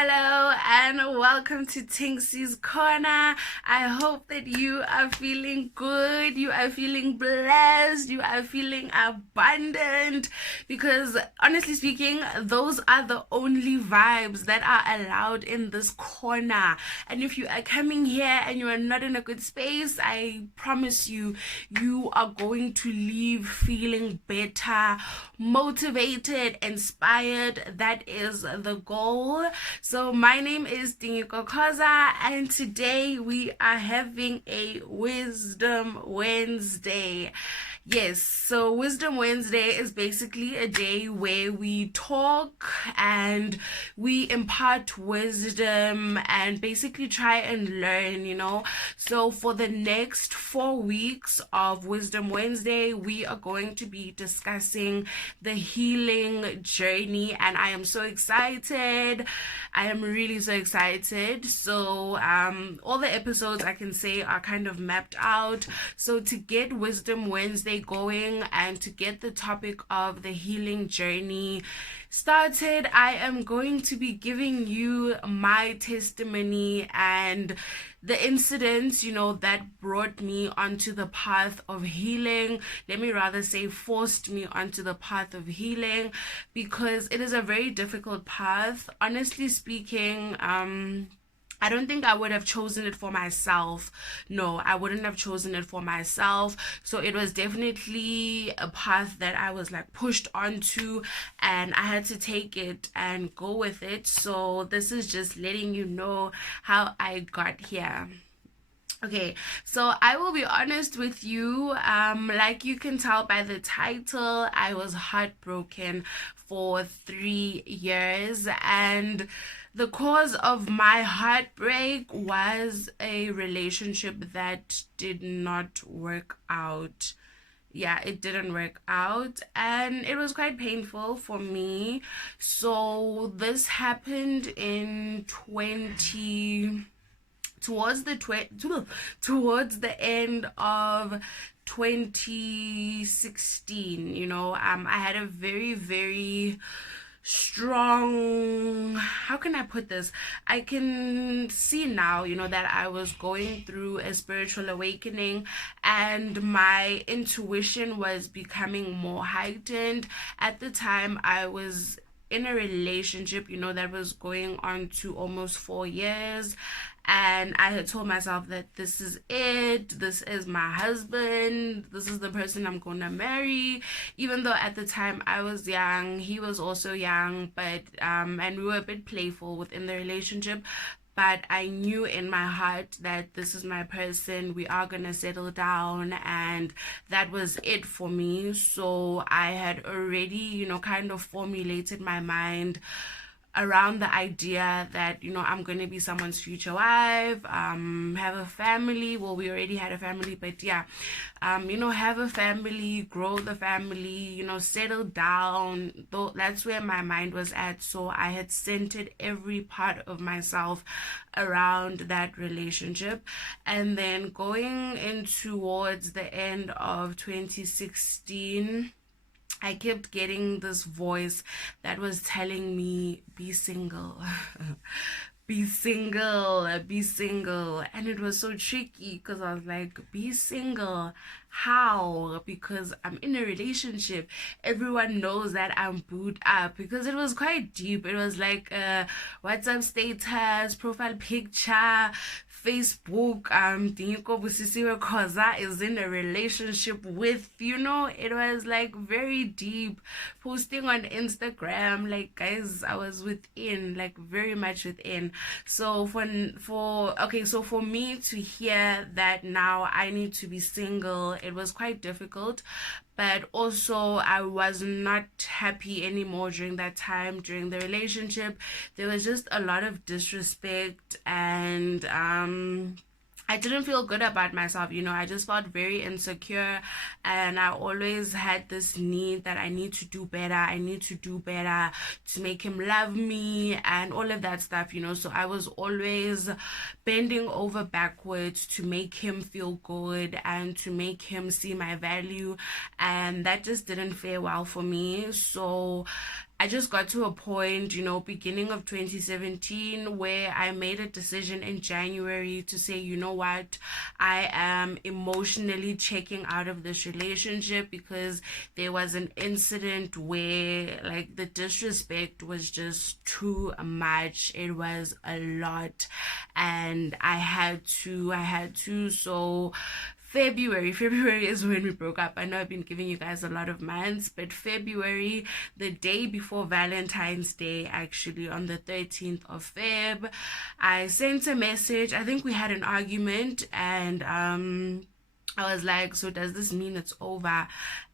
Hello and welcome to Tinksy's Corner. I hope that you are feeling good, you are feeling blessed, you are feeling abundant, because honestly speaking, those are the only vibes that are allowed in this corner. And if you are coming here and you are not in a good space, I promise you, you are going to leave feeling better, motivated, inspired. That is the goal. So my name is Dingiko Koza, and today we are having a Wisdom Wednesday. Yes, so Wisdom Wednesday is basically a day where we talk and we impart wisdom and basically try and learn. So for the next 4 weeks of Wisdom Wednesday, we are going to be discussing the healing journey, and I am so excited. I am really so excited. So all the episodes, I can say, are kind of mapped out. So to get Wisdom Wednesday going and to get the topic of the healing journey started, I am going to be giving you my testimony and the incidents, that brought me onto the path of healing. Let me rather say forced me onto the path of healing, because it is a very difficult path. Honestly speaking, I don't think I would have chosen it for myself. No, I wouldn't have chosen it for myself. So it was definitely a path that I was like pushed onto, and I had to take it and go with it. So this is just letting you know how I got here. Okay, so I will be honest with you. Like you can tell by the title, I was heartbroken for 3 years, and the cause of my heartbreak was a relationship that did not work out. Yeah, it didn't work out, and it was quite painful for me. So this happened in 20 towards the end of 2016. I had a very, very strong, how can I put this? I can see now, that I was going through a spiritual awakening, and my intuition was becoming more heightened. At the time, I was in a relationship, that was going on to almost 4 years. And I had told myself that this is it. This is my husband. This is the person I'm going to marry. Even though at the time I was young, he was also young, but and we were a bit playful within the relationship. But I knew in my heart that this is my person. We are going to settle down. And that was it for me. So I had already, kind of formulated my mind around the idea that I'm going to be someone's future wife, have a family. Well, we already had a family, but yeah, have a family, grow the family, settle down. Though that's where my mind was at. So I had centered every part of myself around that relationship. And then going in towards the end of 2016, I kept getting this voice that was telling me, be single, be single, be single. And it was so tricky, because I was like, be single? How? Because I'm in a relationship. Everyone knows that I'm booed up, because it was quite deep. It was like WhatsApp status, profile picture, Facebook, Diniko Busisiwe Koza is in a relationship with, it was like very deep. Posting on Instagram, like, guys, I was within, like very much within. So for me to hear that now I need to be single, it was quite difficult. But also, I was not happy anymore during that time, during the relationship. There was just a lot of disrespect, and I didn't feel good about myself. I just felt very insecure, and I always had this need that I need to do better. I need to do better to make him love me and all of that stuff. So I was always bending over backwards to make him feel good and to make him see my value, and that just didn't fare well for me. So I just got to a point, beginning of 2017, where I made a decision in January to say, you know what, I am emotionally checking out of this relationship because there was an incident where, like, the disrespect was just too much. It was a lot, and I had to. So February is when we broke up. I know I've been giving you guys a lot of months, but February, the day before Valentine's Day, actually on the 13th of Feb, I sent a message. I think we had an argument, and I was like, so does this mean it's over?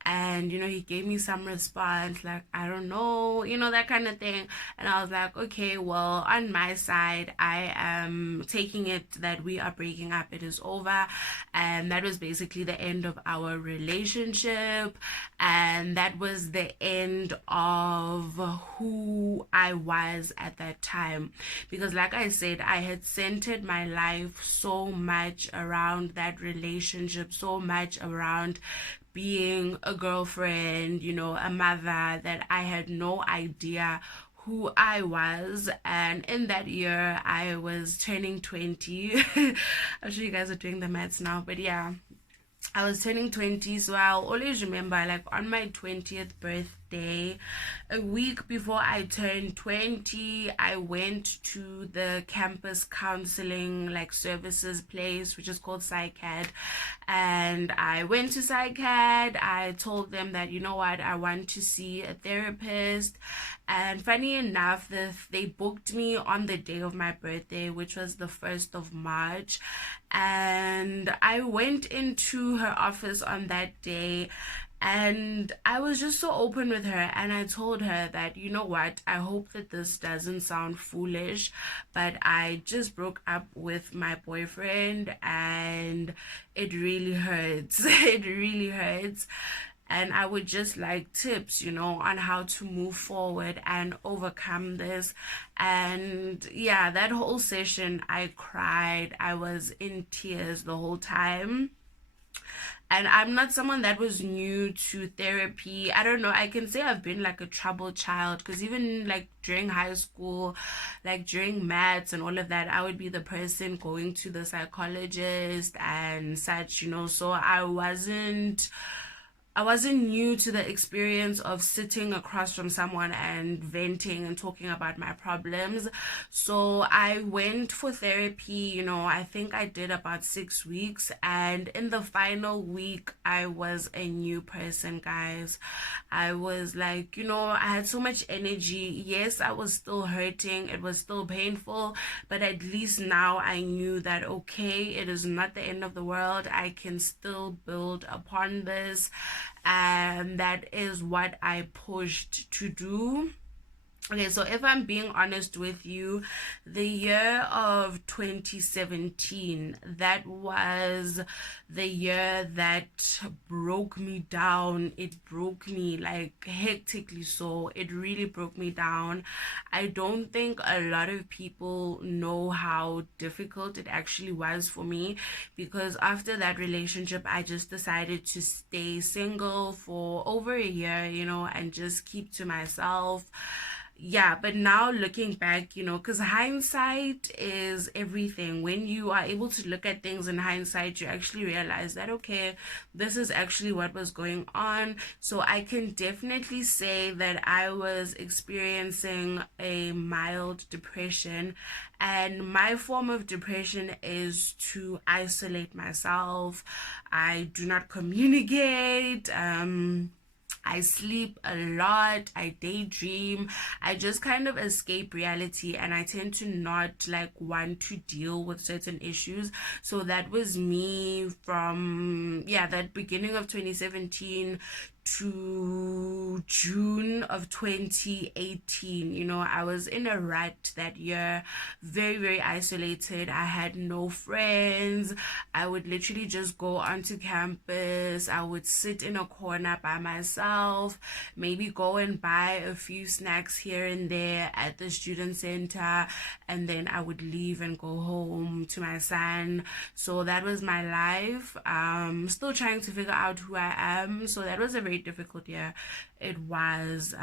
And he gave me some response like, I don't know, that kind of thing. And I was like, okay, well, on my side, I am taking it that we are breaking up. It is over. And that was basically the end of our relationship. And that was the end of who I was at that time. Because, like I said, I had centered my life so much around that relationship, so much around being a girlfriend, a mother, that I had no idea who I was. And in that year, I was turning 20. I'm sure you guys are doing the maths now, but yeah, I was turning 20. So I'll always remember, like, on my 20th birthday, a week before I turned 20, I went to the campus counseling, like, services place, which is called PsyCAD. And I went to PsyCAD. I told them that, you know what, I want to see a therapist. And funny enough, they booked me on the day of my birthday, which was the 1st of March. And I went into her office on that day, and I was just so open with her, and I told her that, you know what, I hope that this doesn't sound foolish, but I just broke up with my boyfriend, and it really hurts. It really hurts. And I would just like tips, on how to move forward and overcome this. And yeah, that whole session, I cried. I was in tears the whole time. And I'm not someone that was new to therapy. I don't know. I can say I've been like a troubled child, because even like during high school, like during maths and all of that, I would be the person going to the psychologist and such, So I wasn't new to the experience of sitting across from someone and venting and talking about my problems. So I went for therapy, I think I did about 6 weeks. And in the final week, I was a new person, guys. I was like, I had so much energy. Yes, I was still hurting. It was still painful. But at least now I knew that, okay, it is not the end of the world. I can still build upon this, and that is what I pushed to do. Okay, so if I'm being honest with you, the year of 2017, that was the year that broke me down. It broke me like hectically, so it really broke me down. I don't think a lot of people know how difficult it actually was for me, because after that relationship, I just decided to stay single for over a year, and just keep to myself. Yeah, but now looking back, because hindsight is everything. When you are able to look at things in hindsight, you actually realize that, okay, this is actually what was going on. So I can definitely say that I was experiencing a mild depression, and my form of depression is to isolate myself. I do not communicate. I sleep a lot, I daydream, I just kind of escape reality, and I tend to not like want to deal with certain issues. So that was me from, yeah, that beginning of 2017 to June of 2018. I was in a rut that year, very, very isolated. I had no friends. I would literally just go onto campus. I would sit in a corner by myself, maybe go and buy a few snacks here and there at the student center, and then I would leave and go home to my son. So that was my life. Still trying to figure out who I am. So that was a very difficult year. It was.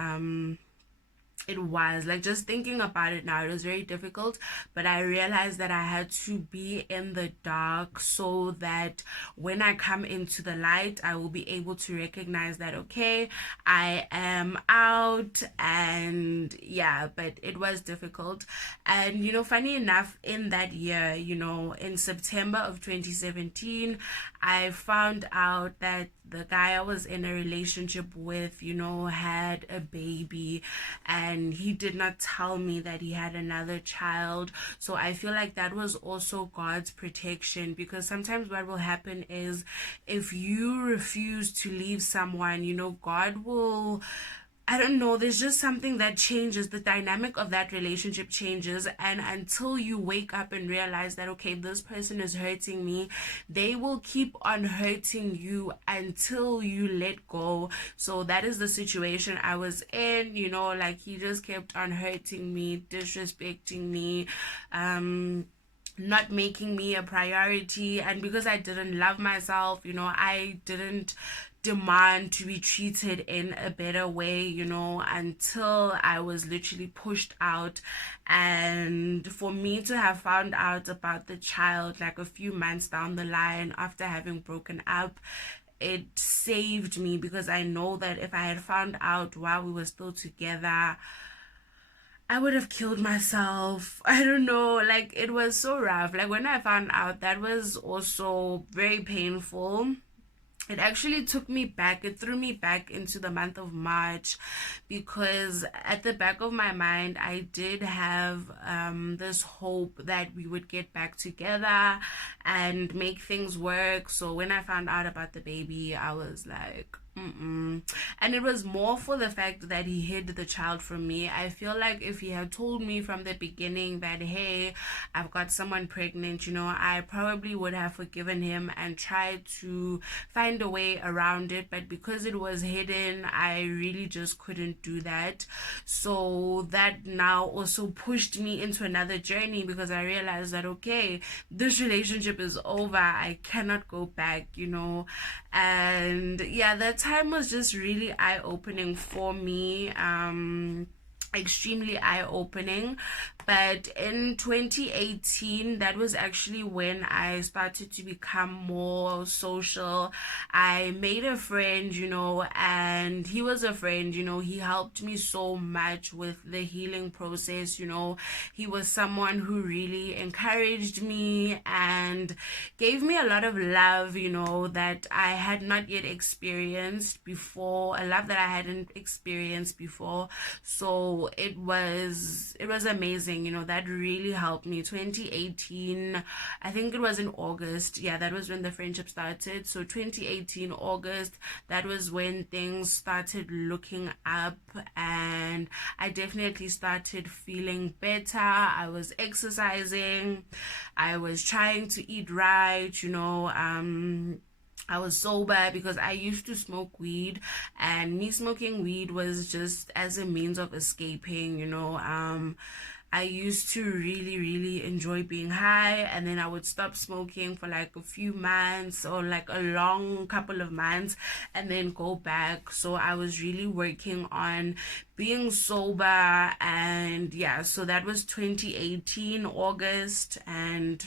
It was like, just thinking about it now, it was very difficult, but I realized that I had to be in the dark so that when I come into the light, I will be able to recognize that, okay, I am out. And yeah, but it was difficult. And funny enough, in that year, in September of 2017, I found out that the guy I was in a relationship with, had a baby, and he did not tell me that he had another child. So I feel like that was also God's protection, because sometimes what will happen is, if you refuse to leave someone, God will, I don't know, there's just something that changes. The dynamic of that relationship changes. And until you wake up and realize that, okay, this person is hurting me, they will keep on hurting you until you let go. So that is the situation I was in, like, he just kept on hurting me, disrespecting me, not making me a priority. And because I didn't love myself, I didn't demand to be treated in a better way, until I was literally pushed out. And for me to have found out about the child like a few months down the line after having broken up, it saved me, because I know that if I had found out while we were still together, I would have killed myself. I don't know. Like, it was so rough. Like, when I found out, that was also very painful. It actually took me back, it threw me back into the month of March, because at the back of my mind, I did have this hope that we would get back together and make things work. So when I found out about the baby, I was like, mm-mm. And it was more for the fact that he hid the child from me. I feel like if he had told me from the beginning that, hey, I've got someone pregnant, I probably would have forgiven him and tried to find a way around it. But because it was hidden, I really just couldn't do that. So that now also pushed me into another journey, because I realized that, okay, this relationship is over. I cannot go back, And yeah, that time was just really eye-opening for me. Extremely eye-opening. But in 2018, that was actually when I started to become more social. I made a friend, and he was a friend. He helped me so much with the healing process. He was someone who really encouraged me and gave me a lot of love, that I had not yet experienced before, a love that I hadn't experienced before. So it was amazing. That really helped me. 2018, I think it was in August. Yeah, that was when the friendship started. So 2018 August, that was when things started looking up, and I definitely started feeling better. I was exercising, I was trying to eat right, I was sober, because I used to smoke weed, and me smoking weed was just as a means of escaping. I used to really, really enjoy being high, and then I would stop smoking for like a few months, or like a long couple of months, and then go back. So I was really working on being sober. And yeah, so that was 2018 August. And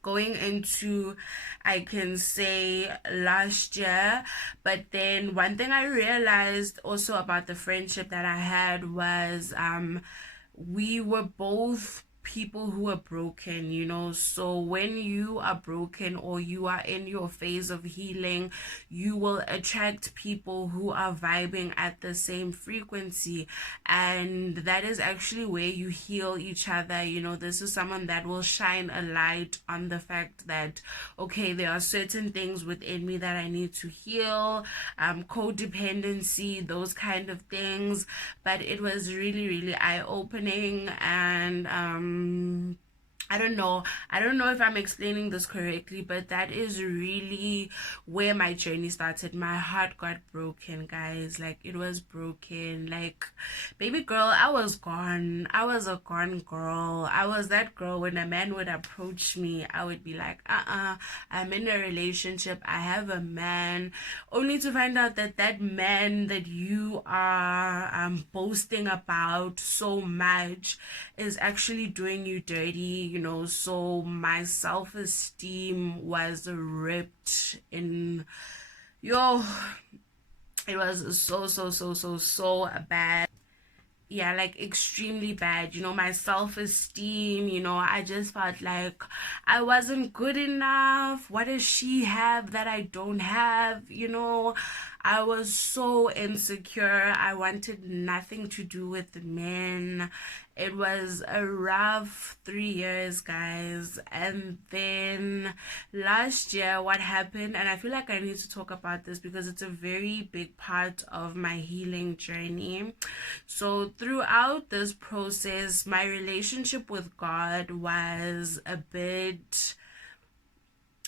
going into, I can say, last year. But then one thing I realized also about the friendship that I had was, we were both people who are broken, so when you are broken, or you are in your phase of healing, you will attract people who are vibing at the same frequency. And that is actually where you heal each other. This is someone that will shine a light on the fact that, okay, there are certain things within me that I need to heal, codependency, those kind of things. But it was really, really eye-opening. And I don't know. I don't know if I'm explaining this correctly, but that is really where my journey started. My heart got broken, guys. Like, it was broken. Like, baby girl, I was gone. I was a gone girl. I was that girl when a man would approach me, I would be like, I'm in a relationship. I have a man. Only to find out that that man that you are boasting about so much is actually doing you dirty, you know. So my self-esteem was ripped in, yo, it was so bad. Yeah, like extremely bad, you know. My self-esteem, you know, I just felt like I wasn't good enough. What does she have that I don't have, you know? I was so insecure. I wanted nothing to do with men. It was a rough 3 years, guys. And then last year, what happened, and I feel like I need to talk about this because it's a very big part of my healing journey. So throughout this process, my relationship with God was a bit,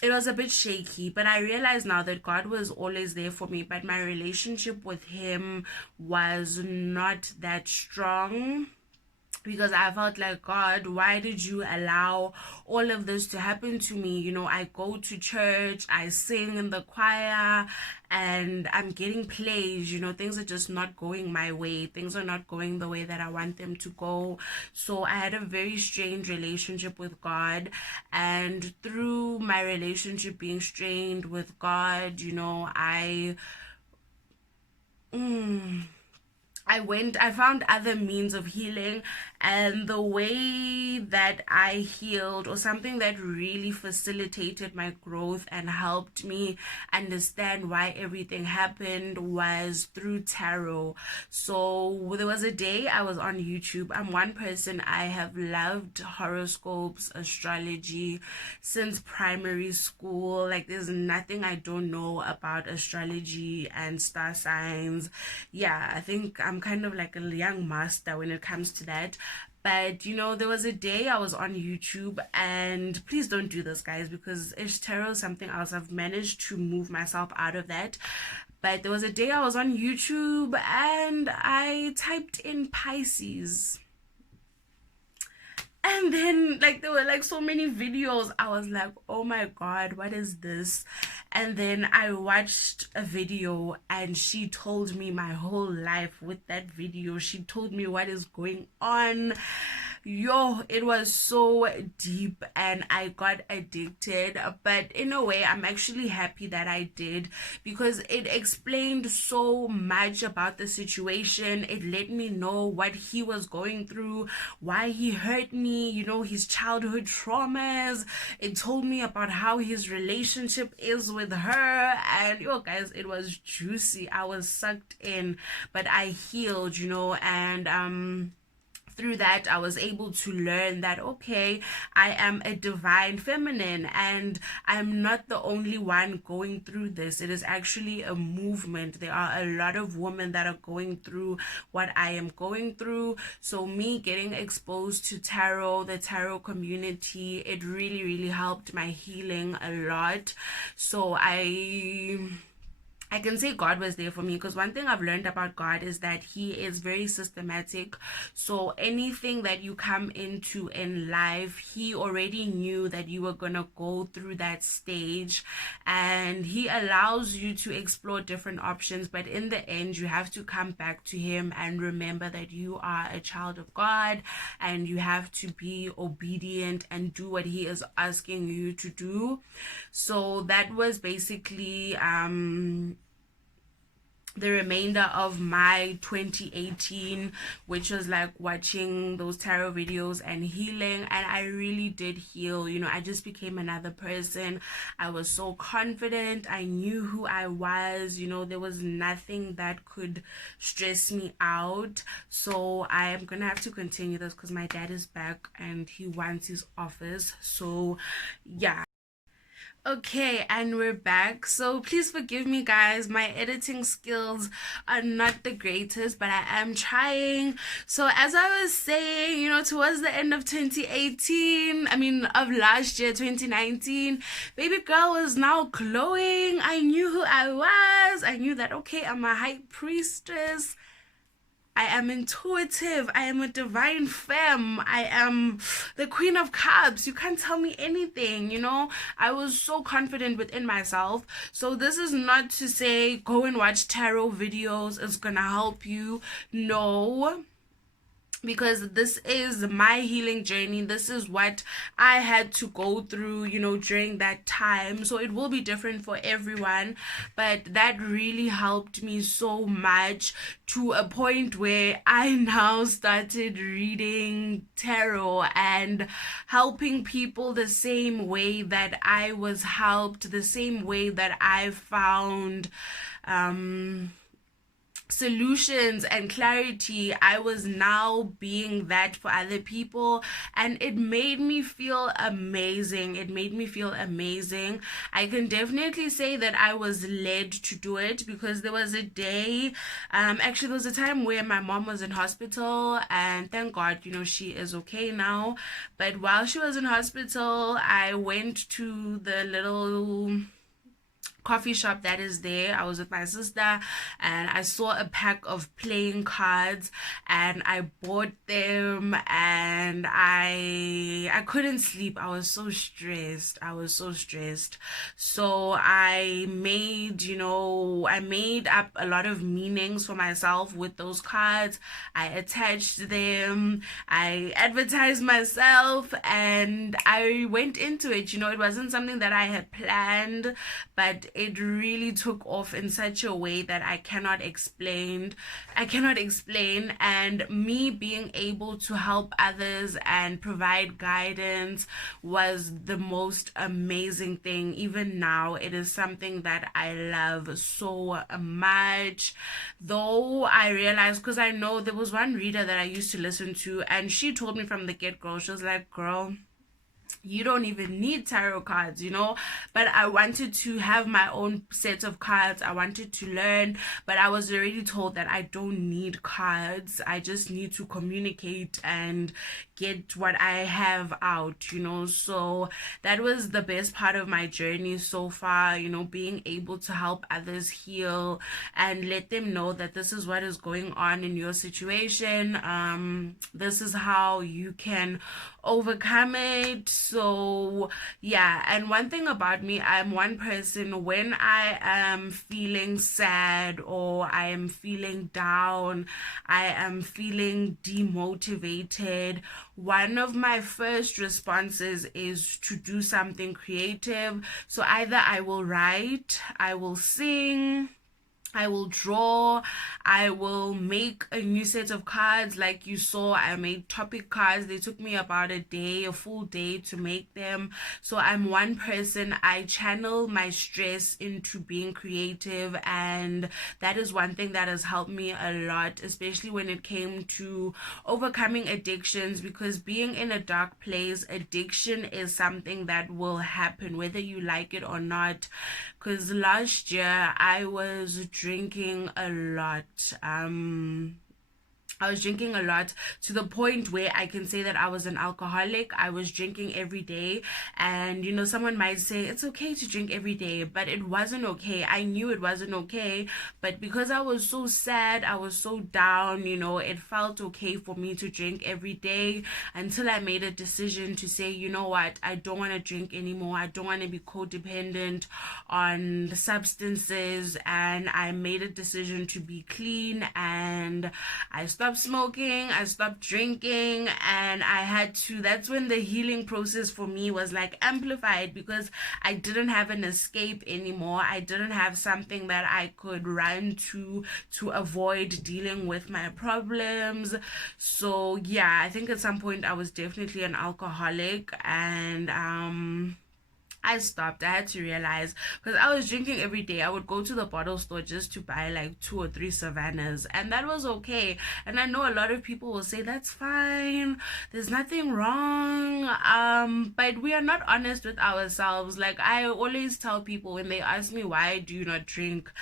it was a bit shaky, but I realize now that God was always there for me, but my relationship with him was not that strong, because I felt like, God, why did you allow all of this to happen to me? You know, I go to church, I sing in the choir, and I'm getting plays. You know, things are just not going my way. Things are not going the way that I want them to go. So I had a very strange relationship with God. And through my relationship being strained with God, you know, I found other means of healing, and the way that I healed, or something that really facilitated my growth and helped me understand why everything happened, was through tarot. So there was a day I was on YouTube. I'm one person, I have loved horoscopes, astrology since primary school. Like, there's nothing I don't know about astrology and star signs. Yeah, I think I'm kind of like a young master when it comes to that. But you know, there was a day I was on YouTube, and please don't do this, guys, because Ish Tarot is something else. I've managed to move myself out of that. But there was a day I was on YouTube and I typed in Pisces. And then, like, there were like so many videos. I was like, oh my God, what is this? And then I watched a video, and she told me my whole life with that video. She told me what is going on. Yo, it was so deep, and I got addicted. But in a way, I'm actually happy that I did, because it explained so much about the situation. It let me know what he was going through, why he hurt me, you know, his childhood traumas. It told me about how his relationship is with her. And yo, guys, it was juicy. I was sucked in, but I healed, you know. And through that, I was able to learn that, okay, I am a divine feminine, and I'm not the only one going through this. It is actually a movement. There are a lot of women that are going through what I am going through. So me getting exposed to tarot, the tarot community, it really helped my healing a lot. So I can say God was there for me, because one thing I've learned about God is that he is very systematic. So anything that you come into in life, he already knew that you were going to go through that stage, and he allows you to explore different options. But in the end, you have to come back to him and remember that you are a child of God, and you have to be obedient and do what he is asking you to do. So that was basically the remainder of my 2018, which was like watching those tarot videos and healing. And I really did heal. You know, I just became another person. I was so confident. I knew who I was. You know, there was nothing that could stress me out. So I am gonna have to continue this because my dad is back and he wants his office. So yeah. Okay, and we're back. So please forgive me, guys. My editing skills are not the greatest, but I am trying. So, as I was saying, towards the end of 2018, of last year, 2019, baby girl was now glowing. I knew who I was. I knew that, okay, I'm a high priestess. I am intuitive. I am a divine femme. I am the queen of cups. You can't tell me anything. I was so confident within myself. So this is not to say go and watch tarot videos. It's gonna help you. No, because this is my healing journey. This is what I had to go through, during that time. So it will be different for everyone, but that really helped me so much, to a point where I now started reading tarot and helping people the same way that I was helped, the same way that I found solutions and clarity. I was now being that for other people, and it made me feel amazing. I can definitely say that I was led to do it, because there was a day, actually there was a time where my mom was in hospital, and thank God, she is okay now. But while she was in hospital, I went to the little coffee shop that is there. I was with my sister, and I saw a pack of playing cards, and I bought them, and I couldn't sleep. I was so stressed. So I made up a lot of meanings for myself with those cards. I attached them, I advertised myself, and I went into it. It wasn't something that I had planned, but it really took off in such a way that I cannot explain. And me being able to help others and provide guidance was the most amazing thing. Even now, it is something that I love so much. Though I realized, because I know there was one reader that I used to listen to, and she told me from the get-go, she was like, girl, you don't even need tarot cards. But I wanted to have my own set of cards. I wanted to learn, but I was already told that I don't need cards. I just need to communicate and get what I have out. So that was the best part of my journey so far, being able to help others heal and let them know that this is what is going on in your situation. This is how you can overcome it. So yeah, and one thing about me, I'm one person, when I am feeling sad, or I am feeling down, I am feeling demotivated, one of my first responses is to do something creative. So either I will write, I will sing, I will draw, I will make a new set of cards. Like you saw, I made topic cards. They took me about a full day to make them. So I'm one person, I channel my stress into being creative, and that is one thing that has helped me a lot, especially when it came to overcoming addictions, because being in a dark place, addiction is something that will happen whether you like it or not. Because last year I was drinking a lot. I was drinking a lot, to the point where I can say that I was an alcoholic. I was drinking every day. And, someone might say it's okay to drink every day, but it wasn't okay. I knew it wasn't okay. But because I was so sad, I was so down, it felt okay for me to drink every day, until I made a decision to say, you know what, I don't want to drink anymore. I don't want to be codependent on the substances. And I made a decision to be clean, and I stopped smoking, I stopped drinking, and that's when the healing process for me was like amplified, because I didn't have an escape anymore. I didn't have something that I could run to avoid dealing with my problems. So yeah, I think at some point I was definitely an alcoholic, and I stopped. I had to realize, because I was drinking every day. I would go to the bottle store just to buy like 2 or 3 Savannahs, and that was okay. And I know a lot of people will say that's fine, there's nothing wrong. But we are not honest with ourselves. Like, I always tell people when they ask me why do you not drink,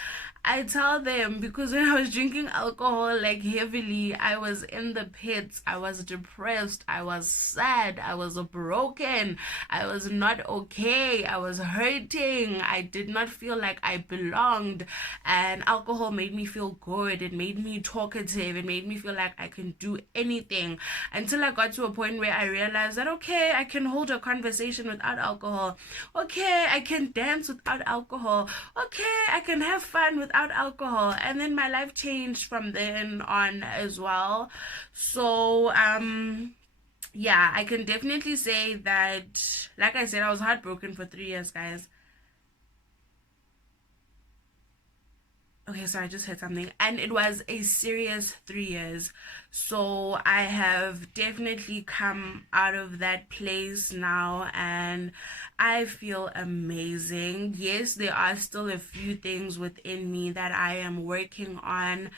I tell them because when I was drinking alcohol like heavily, I was in the pits. I was depressed. I was sad. I was broken. I was not okay. I was hurting. I did not feel like I belonged. And alcohol made me feel good. It made me talkative. It made me feel like I can do anything, until I got to a point where I realized that, okay, I can hold a conversation without alcohol. Okay, I can dance without alcohol. Okay, I can have fun without alcohol. And then my life changed from then on as well. So yeah, I can definitely say that, like I said, I was heartbroken for 3 years, guys. Okay, so I just heard something, and it was a serious 3 years. So I have definitely come out of that place now, and I feel amazing. Yes, there are still a few things within me that I am working on,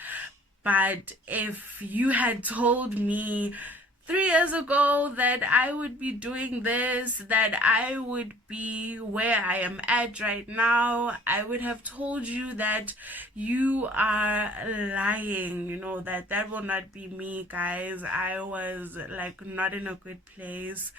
but if you had told me 3 years ago that I would be doing this, that I would be where I am at right now, I would have told you that you are lying. That will not be me, guys. I was like not in a good place.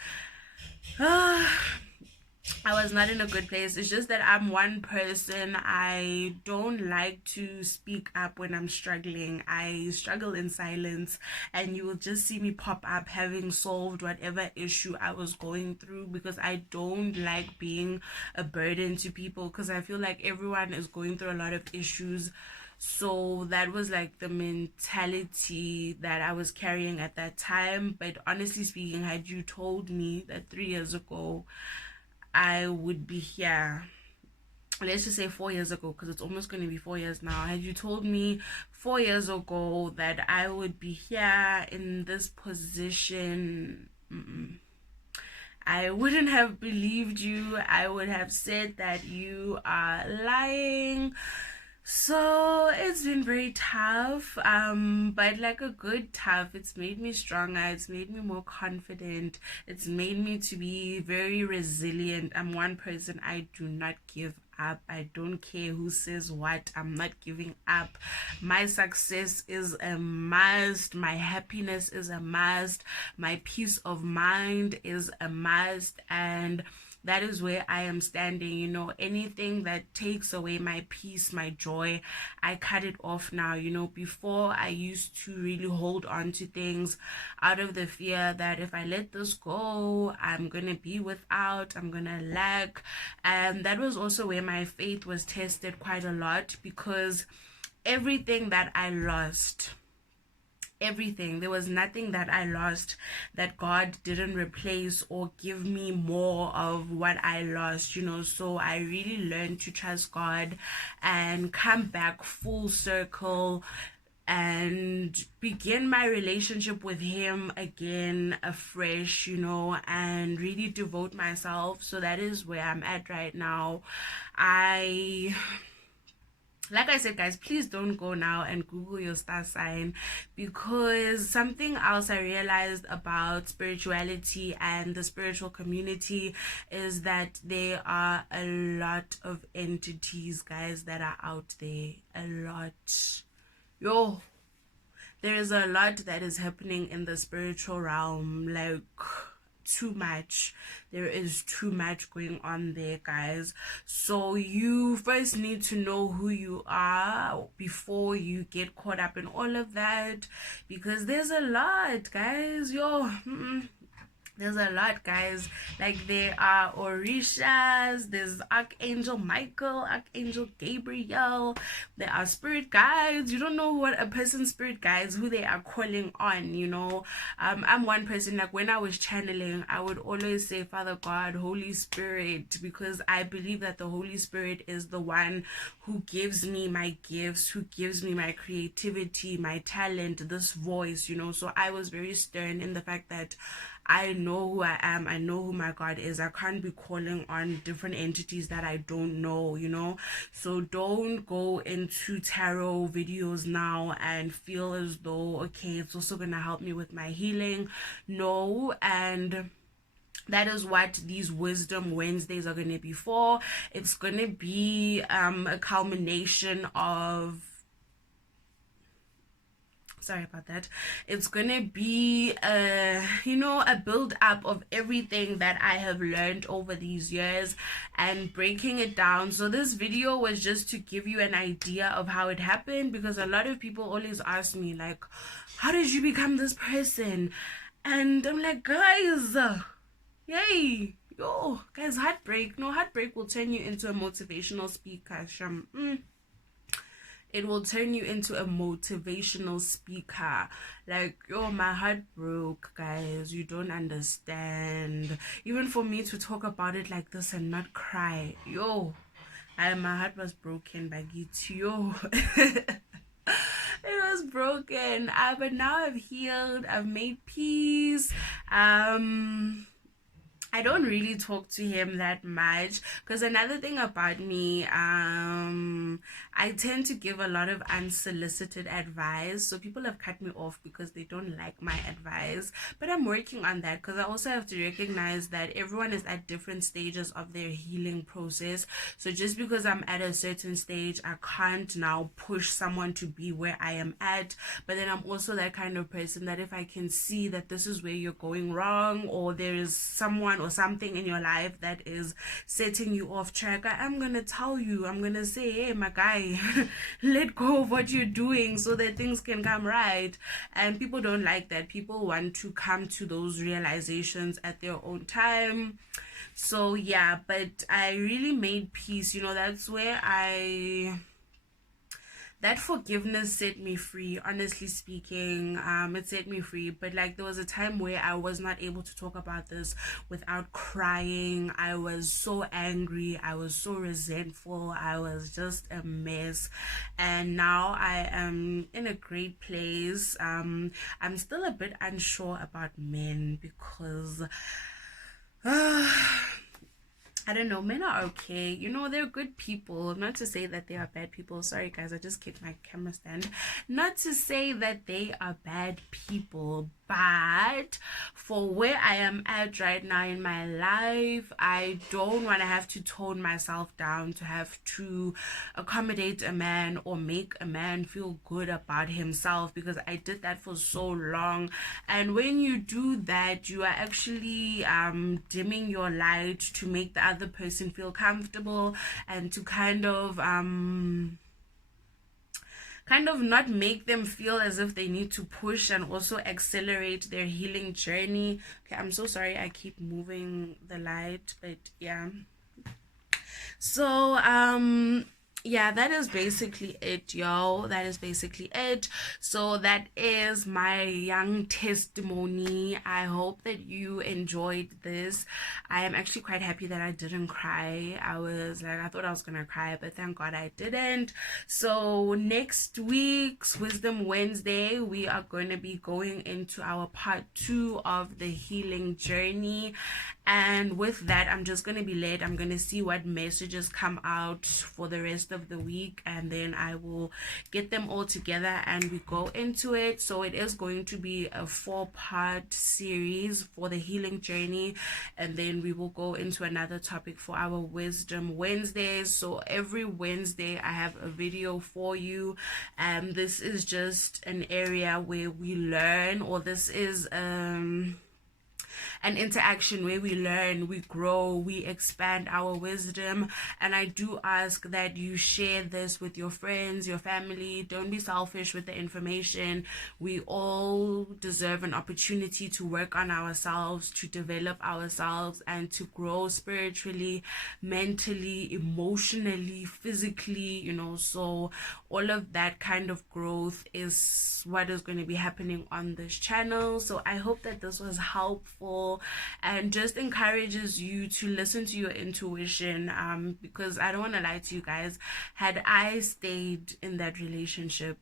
I was not in a good place. It's just that I'm one person. I don't like to speak up when I'm struggling. I struggle in silence, and you will just see me pop up having solved whatever issue I was going through, because I don't like being a burden to people, because I feel like everyone is going through a lot of issues. So that was like the mentality that I was carrying at that time. But honestly speaking, had you told me that 3 years ago I would be here, let's just say 4 years ago, because it's almost going to be 4 years now. Had you told me 4 years ago that I would be here in this position, I wouldn't have believed you. I would have said that you are lying. So it's been very tough, but like a good tough. It's made me stronger. It's made me more confident. It's made me to be very resilient. I'm one person. I do not give up. I don't care who says what. I'm not giving up. My success is a must. My happiness is a must. My peace of mind is a must. And that is where I am standing. Anything that takes away my peace, my joy, I cut it off now. Before I used to really hold on to things out of the fear that if I let this go, I'm gonna be without, I'm gonna lack. And that was also where my faith was tested quite a lot, because everything that I lost, everything, there was nothing that I lost that God didn't replace or give me more of what I lost. So I really learned to trust God and come back full circle and begin my relationship with him again afresh, and really devote myself. So that is where I'm at right now. Like I said, guys, please don't go now and Google your star sign, because something else I realized about spirituality and the spiritual community is that there are a lot of entities, guys, that are out there. A lot. Yo, there is a lot that is happening in the spiritual realm. Like, too much. There is too much going on there, guys. So you first need to know who you are before you get caught up in all of that, because there's a lot, guys. There's a lot, guys. Like, there are Orishas, there's Archangel Michael, Archangel Gabriel, there are spirit guides. You don't know what a person's spirit guides, who they are calling on. I'm one person, like when I was channeling, I would always say Father God, Holy Spirit, because I believe that the Holy Spirit is the one who gives me my gifts, who gives me my creativity, my talent, this voice. So I was very stern in the fact that I know who I am. I know who my God is. I can't be calling on different entities that I don't know, you know? So don't go into tarot videos now and feel as though, okay, it's also going to help me with my healing. No. And that is what these Wisdom Wednesdays are going to be for. It's going to be a culmination of, sorry about that, it's gonna be a build up of everything that I have learned over these years and breaking it down. So this video was just to give you an idea of how it happened, because a lot of people always ask me, like, how did you become this person? And I'm like, guys, yay, yo, guys, heartbreak will turn you into a motivational speaker. It will turn you into a motivational speaker. Like, yo, my heart broke, guys. You don't understand. Even for me to talk about it like this and not cry, yo, my heart was broken by Git, yo. It was broken. But now I've healed. I've made peace. I don't really talk to him that much, because another thing about me, I tend to give a lot of unsolicited advice. So people have cut me off because they don't like my advice. But I'm working on that, because I also have to recognize that everyone is at different stages of their healing process. So just because I'm at a certain stage, I can't now push someone to be where I am at. But then I'm also that kind of person that if I can see that this is where you're going wrong, or there is someone or something in your life that is setting you off track, I'm gonna tell you. I'm gonna say, hey, my guy, let go of what you're doing so that things can come right. And people don't like that. People want to come to those realizations at their own time. So yeah, but I really made peace. That's where that forgiveness set me free. Honestly speaking, it set me free. But like, there was a time where I was not able to talk about this without crying. I was so angry, I was so resentful, I was just a mess. And now I am in a great place. I'm still a bit unsure about men, because I don't know, men are okay. They're good people. Not to say that they are bad people. Sorry, guys, I just kicked my camera stand. Not to say that they are bad people, but for where I am at right now in my life, I don't want to have to tone myself down to have to accommodate a man or make a man feel good about himself, because I did that for so long. And when you do that, you are actually dimming your light to make the other person feel comfortable, and to kind of not make them feel as if they need to push and also accelerate their healing journey. Okay, I'm so sorry I keep moving the light, but yeah. So yeah, that is basically it, yo. That is basically it. So that is my young testimony. I hope that you enjoyed this. I am actually quite happy that I didn't cry. I thought I was gonna cry, but thank God I didn't. So next week's Wisdom Wednesday, we are going to be going into our part 2 of the healing journey. And with that, I'm just going to be led. I'm going to see what messages come out for the rest of the week, and then I will get them all together and we go into it. So it is going to be a 4-part series for the healing journey, and then we will go into another topic for our Wisdom Wednesdays. So every Wednesday I have a video for you, and this is just an area where we learn, or this is an interaction where we learn, we grow, we expand our wisdom. And I do ask that you share this with your friends, your family. Don't be selfish with the information. We all deserve an opportunity to work on ourselves, to develop ourselves, and to grow spiritually, mentally, emotionally, physically, so all of that kind of growth is what is going to be happening on this channel. So I hope that this was helpful and just encourages you to listen to your intuition, because I don't want to lie to you guys, had I stayed in that relationship,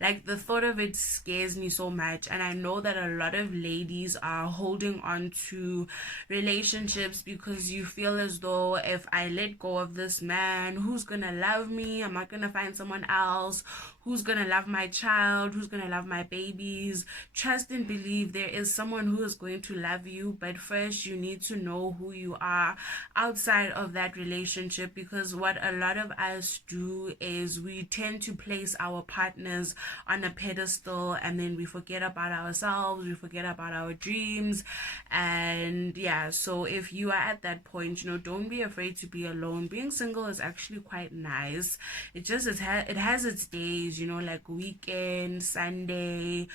Like, the thought of it scares me so much. And I know that a lot of ladies are holding on to relationships because you feel as though, if I let go of this man, who's gonna love me? Am I gonna find someone else? Who's gonna love my child? Who's gonna love my babies? Trust and believe there is someone who is going to love you, but first you need to know who you are outside of that relationship. Because what a lot of us do is we tend to place our partners on a pedestal, and then we forget about ourselves, we forget about our dreams. And yeah, so if you are at that point, don't be afraid to be alone. Being single is actually quite nice. It has its days, like weekend, Sunday,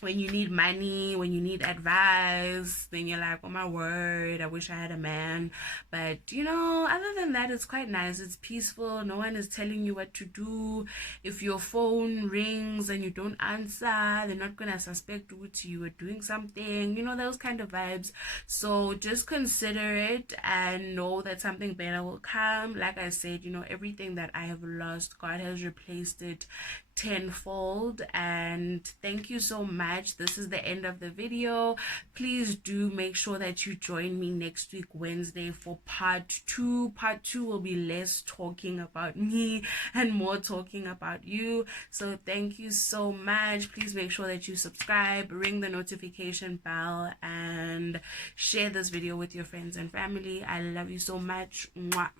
when you need money, when you need advice, then you're like, oh my word, I wish I had a man. But other than that, it's quite nice. It's peaceful. No one is telling you what to do. If your phone rings and you don't answer, they're not gonna suspect you were doing something, those kind of vibes. So just consider it and know that something better will come. Like I said, everything that I have lost, God has replaced it tenfold. And thank you so much. This is the end of the video. Please do make sure that you join me next week Wednesday for part 2. Part 2 will be less talking about me and more talking about you. So thank you so much. Please make sure that you subscribe, ring the notification bell, and share this video with your friends and family. I love you so much. Mwah.